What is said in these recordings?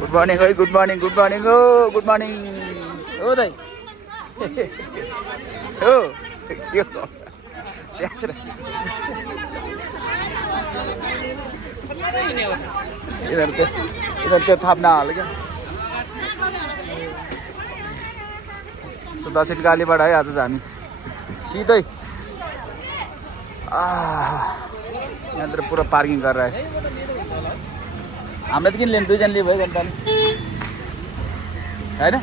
Good morning है good morning good morning हो good morning हो दाइ हो के हो यिनीहरू थाप नहाल्यो क्या सो दक्षिण कालीबाट है आज चाहिँ हामी सिधै यहाँतिर पुरा पार्किङ गरेर आएछ हामीलाई त किन लिनु दुईजना लियो भयो भने होइन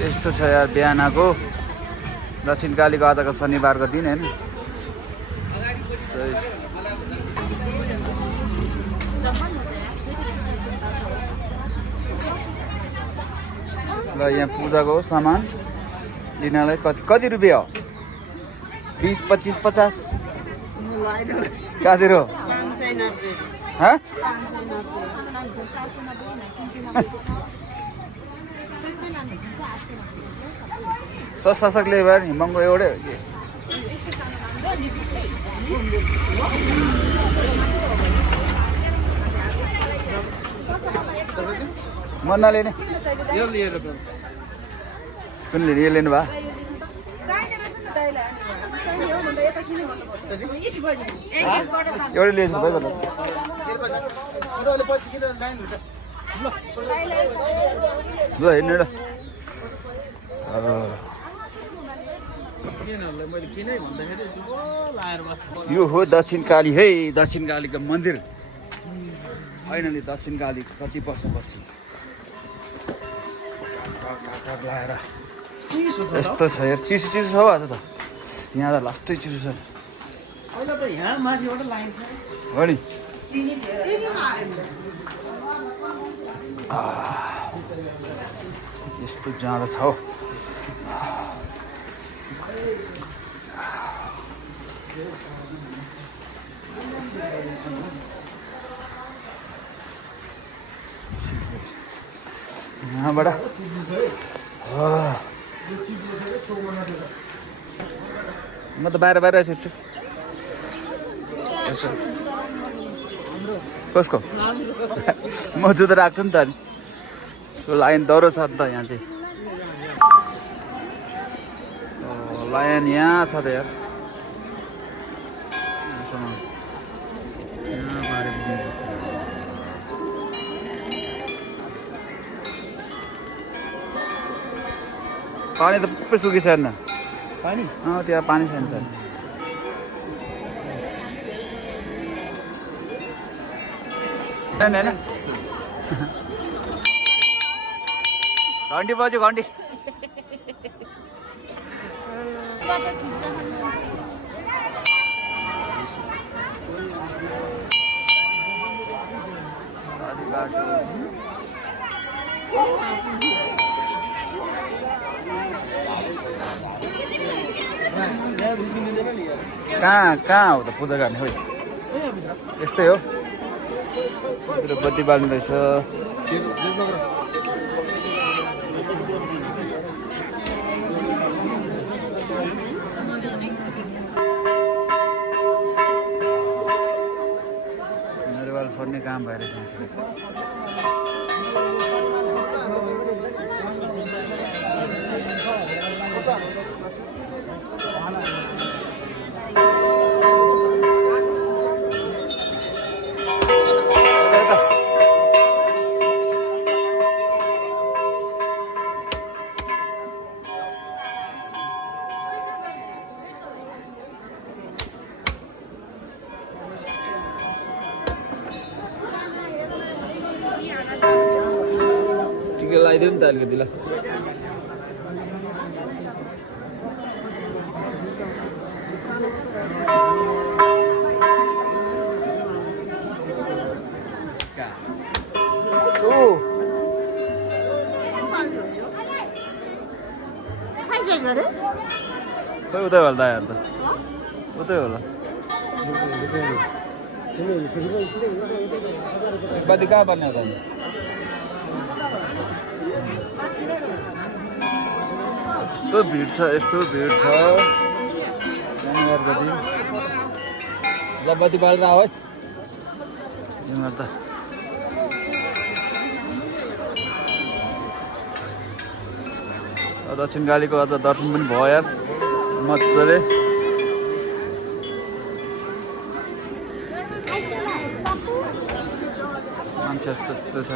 यस्तो छ यार बिहानको दक्षिण कालीको आजको शनिबारको दिन होइन सही ल यहाँ पूजाको सामान लिनलाई कति रुपियाँ हो 20 25 50 कहाँतिर हो सस्तक ल्यायो भने महँगो एउटै हो कि म नलिने कुन लिने यो लिनु भयो एउटै लिएछु भयो ल हेर्नु ल यो हो दक्षिण काली है दक्षिण कालीको मन्दिर फाइनली दक्षिण काली कति वर्षपछि लाएर यस्तो छ यार चिसो चिसो छ आज त यहाँ त लास्टै चिसो छ हो नि यस्तो जाँदा छ हौ यहाँबाट म त बाहिर बाहिर छिर्छु यसो कसको म जुत्ता राख्छु नि त अनि लाइन दह्रो छ नि त यहाँ चाहिँ लाइन यहाँ छ त यार पानी त पुरै सुकिसकेन पानी त्यहाँ पानी छैन त होइन घन्टी बज्यो घन्टी कहाँ हो त पूजा गर्ने खोइ यस्तै हो बत्ती बाल्नु रहेछ नरिवल फोड्ने काम भइरहेछ लगाइदियो नि त अलिकति ल खोइ उतै होला दाइ त उतै होला बत्ती कहाँ पर्ने हो त यस्तो भिड छ शनिबारको दिन ल बत्ती बालेर आऊ है हेर्दा दक्षिणकालीको अझ दर्शन पनि भयो यार मजाले। मान्छे यस्तो छ।